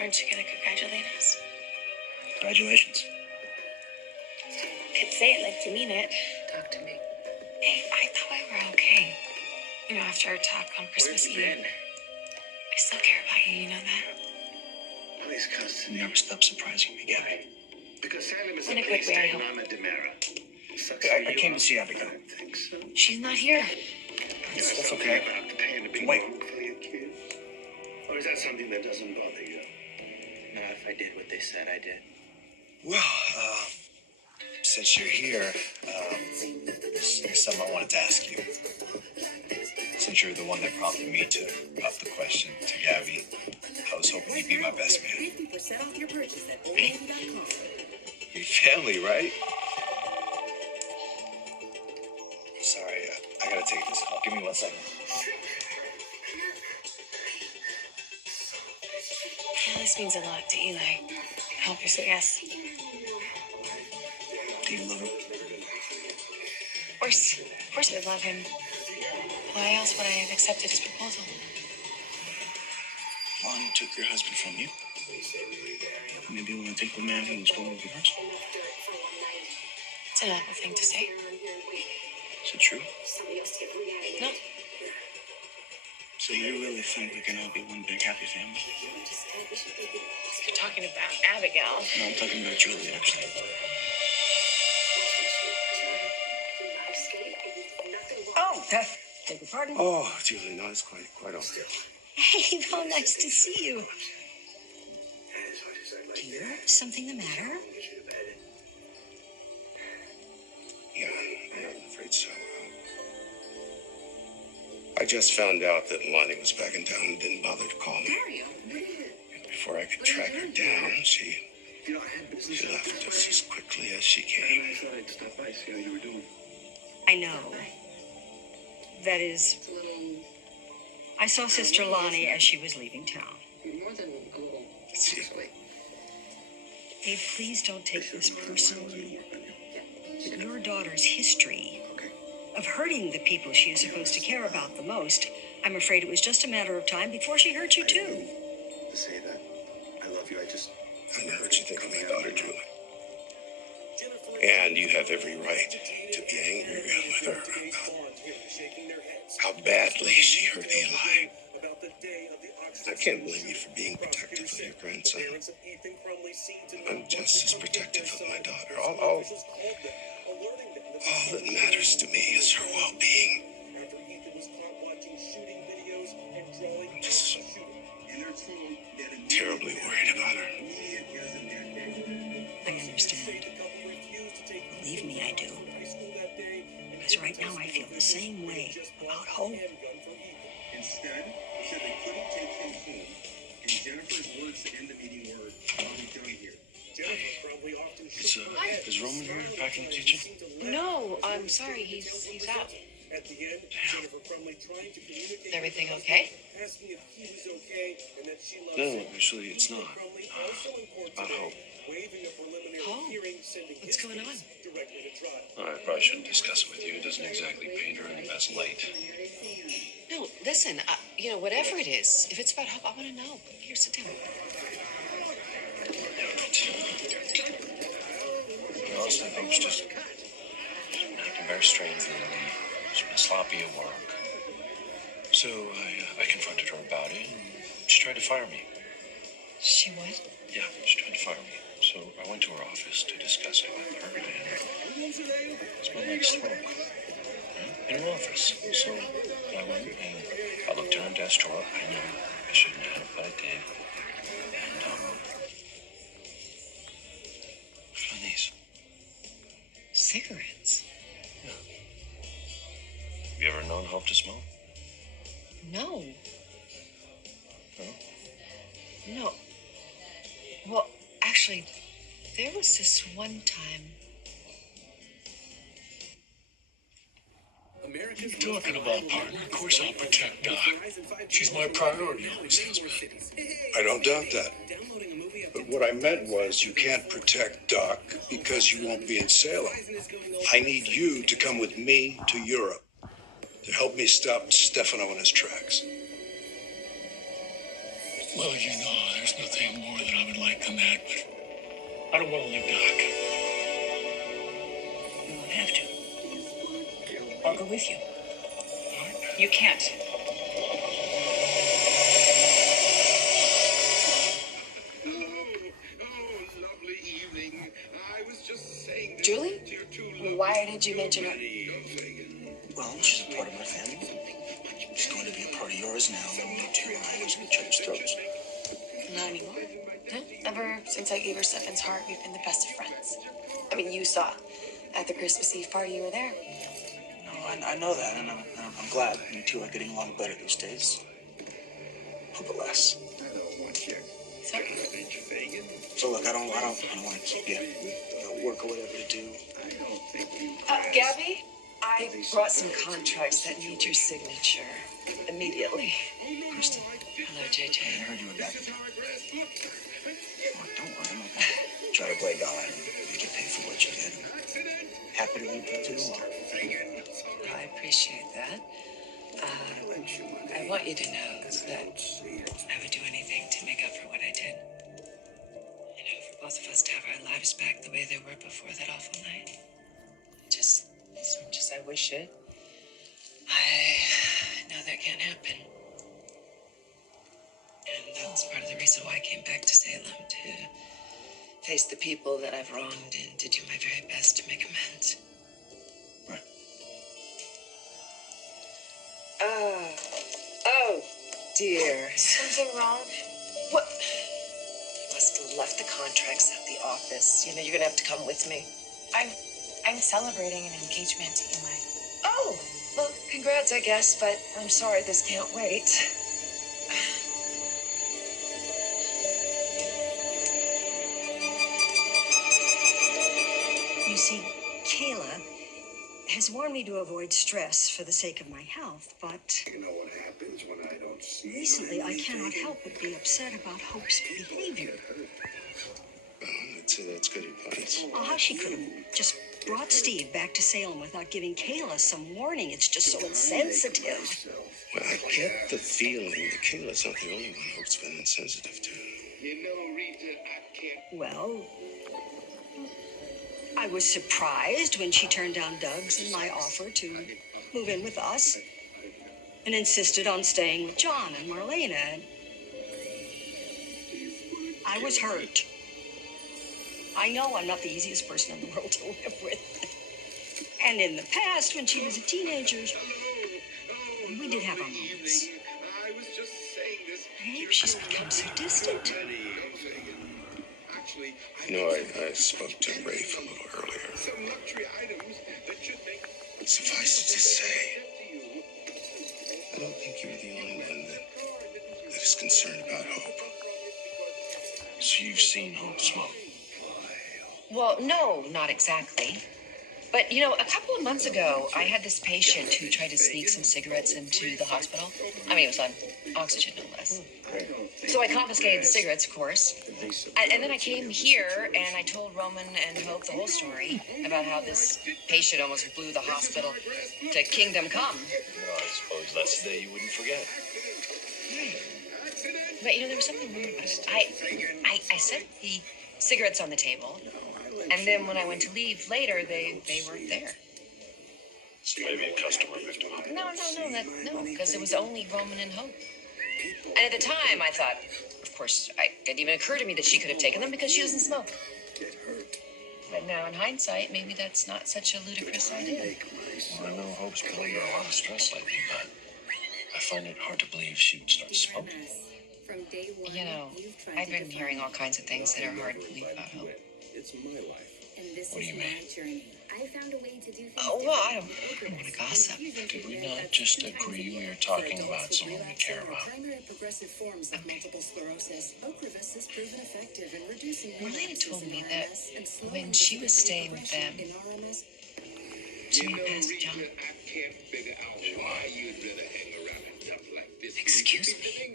Aren't you gonna congratulate us? Congratulations. Could say it like you mean it. Talk to me. Hey, I thought we were okay. You know, after our talk on Christmas Eve. I still care about you, you know that? Police custody. Never stop surprising me, Gabby. Because Salem is In a a good police way, I state hope. on a Demera. I came to see Abigail. I don't think so. She's not here. That's okay. About the pain of being Wait. wrongfully accused? Or is that something that doesn't bother you? No, if I did what they said I did. Well, since you're here, there's something I wanted to ask you. Since you're the one that prompted me to pop the question to Gabby, I was hoping you'd be my best man. 50% off your purchase at Me? oldnavy.com. Your family, right? Sorry, I gotta take this call. Give me 1 second. Well, this means a lot to Eli. I hope you say yes. Do you love him? Of course I love him. Why else would I have accepted his proposal? Lonnie took your husband from you. Maybe you want to take the man who was going to be yours. It's an awful thing to say. Is it true? No. So you really think we can all be one big happy family? You're talking about Abigail. No, I'm talking about Julie, actually. Oh, beg your pardon? Oh, Julie, no, it's quite okay. Hey, how nice to see you. Dear, something the matter? Yeah, I'm afraid so. I just found out that Lonnie was back in town and didn't bother to call me. And before I could track her down, she left just as quickly as she came. I thought I'd stop by, see how you were doing. I know. That is, I saw Sister Lonnie as she was leaving town. More than a little. See, Hey, please don't take this personally. But your daughter's history of hurting the people she is supposed to care about the most, I'm afraid it was just a matter of time before she hurt you too. to say that I love you, I know what you think of my daughter, Julie. And you have every right to be angry with her about how badly she hurt Eli. I can't blame you for being protective of your grandson. I'm just as protective of my daughter. All that matters to me is her well-being. I'm just terribly worried about her. I understand. Believe me, I do. Because right now I feel the same way about Hope. Instead, he said they couldn't take him home, and Jennifer's words to end the meeting were, "I'll be done here." Is Roman here back in the kitchen? No, I'm sorry. He's out. Everything okay? No, actually, it's not. About Hope. Oh, what's going on? I probably shouldn't discuss it with you. It doesn't exactly paint her in the best light. No, listen, whatever it is, if it's about Hope, I want to know. Here, sit down. Honestly, Hope's just acting very strange lately. She's been sloppy at work. So I confronted her about it, and she tried to fire me. She what? Yeah, she tried to fire me. So I went to her office to discuss it with her, and it smelled like smoke in her office. So I went and I looked in her desk drawer. I knew I shouldn't have, but I did. And found these. Cigarettes? Yeah. Have you ever known Hope to smoke? No. No? No. Well, actually, there was this one time. What are you talking about, partner? Of course I'll protect Doc. She's my priority always has been. I don't doubt that. But what I meant was you can't protect Doc because you won't be in Salem. I need you to come with me to Europe to help me stop Stefano in his tracks. Well, there's nothing more that I would like than that, but I don't want to leave Doc. You won't have to. I'll go with you. All right. You can't. Lovely evening. I was just saying this Julie? to your two Why did you mention her? Well, she's a part of my family. She's going to be a part of yours now. Two lions in each other's throats. Not anymore. No, ever since I gave her Stefan's heart, we've been the best of friends. I mean, you saw at the Christmas Eve party, you were there. No, I know that, and I'm glad you two are getting along better these days. Hope it lasts. Sorry. So look, I don't want to keep you. Got work or whatever to do. Gabby, I brought some contracts that need your signature immediately. Kristen, Hello, I JJ. heard you were back. Look, don't worry, I'm not gonna try to play God. You get paid for what you did. I'm happy to lead things along. I appreciate that. I want you to know that I would do anything to make up for what I did. For both of us to have our lives back the way they were before that awful night. Just as much as I wish it, I know that can't happen. And that's part of the reason why I came back to Salem, to face the people that I've wronged and to do my very best to make amends. Right. Oh, dear. Something wrong? What? You must have left the contracts at the office. You're gonna have to come with me. I'm celebrating an engagement in my. Oh, well, congrats, I guess, but I'm sorry this can't wait. You see, Kayla has warned me to avoid stress for the sake of my health, but You know what happens when I don't see you recently I every cannot day? help but be upset about Hope's behavior. Well, I'd say that's good advice. Well, how she could have just brought Steve back to Salem without giving Kayla some warning. It's just so insensitive. Well, I get the feeling that Kayla's not the only one Hope's been insensitive to. You know, Rita, I can't. Well, I was surprised when she turned down Doug's and my offer to move in with us and insisted on staying with John and Marlena. And I was hurt. I know I'm not the easiest person in the world to live with. And in the past, when she was a teenager, we did have our moments. I was just saying this. Maybe she's become so distant. Actually, You know, I spoke to Rafe a little earlier. some luxury items that should make Suffice it to say, I don't think you're the only one that is concerned about Hope. So you've seen Hope smoke? Well, no, not exactly. But, a couple of months ago, I had this patient who tried to sneak some cigarettes into the hospital. I mean, it was on oxygen, no less. So I confiscated the cigarettes, of course. And then I came here and I told Roman and Hope the whole story about how this patient almost blew the hospital to kingdom come. Well, I suppose that's the day you wouldn't forget. But, there was something weird about it. I set the cigarettes on the table. And then when I went to leave later, they weren't there. So maybe a customer picked them up. No, because it was only Roman and Hope. And at the time, I thought, of course, it didn't even occur to me that she could have taken them because she doesn't smoke. But now, in hindsight, maybe that's not such a ludicrous idea. Well, I know Hope's been under a lot of stress lately, but I find it hard to believe she would start smoking. I've been hearing all kinds of things that are hard to believe about Hope. it's my life. What do you mean? I found a way to do things. Oh, well, I don't want to gossip. Did we not just agree we are talking about someone we care about? Primary progressive forms of multiple sclerosis. Ocrevus has proven effective in reducing Marlena told me that when she was staying with them, she passed John. I can't figure out why you'd rather hang around a tough like this. Excuse me?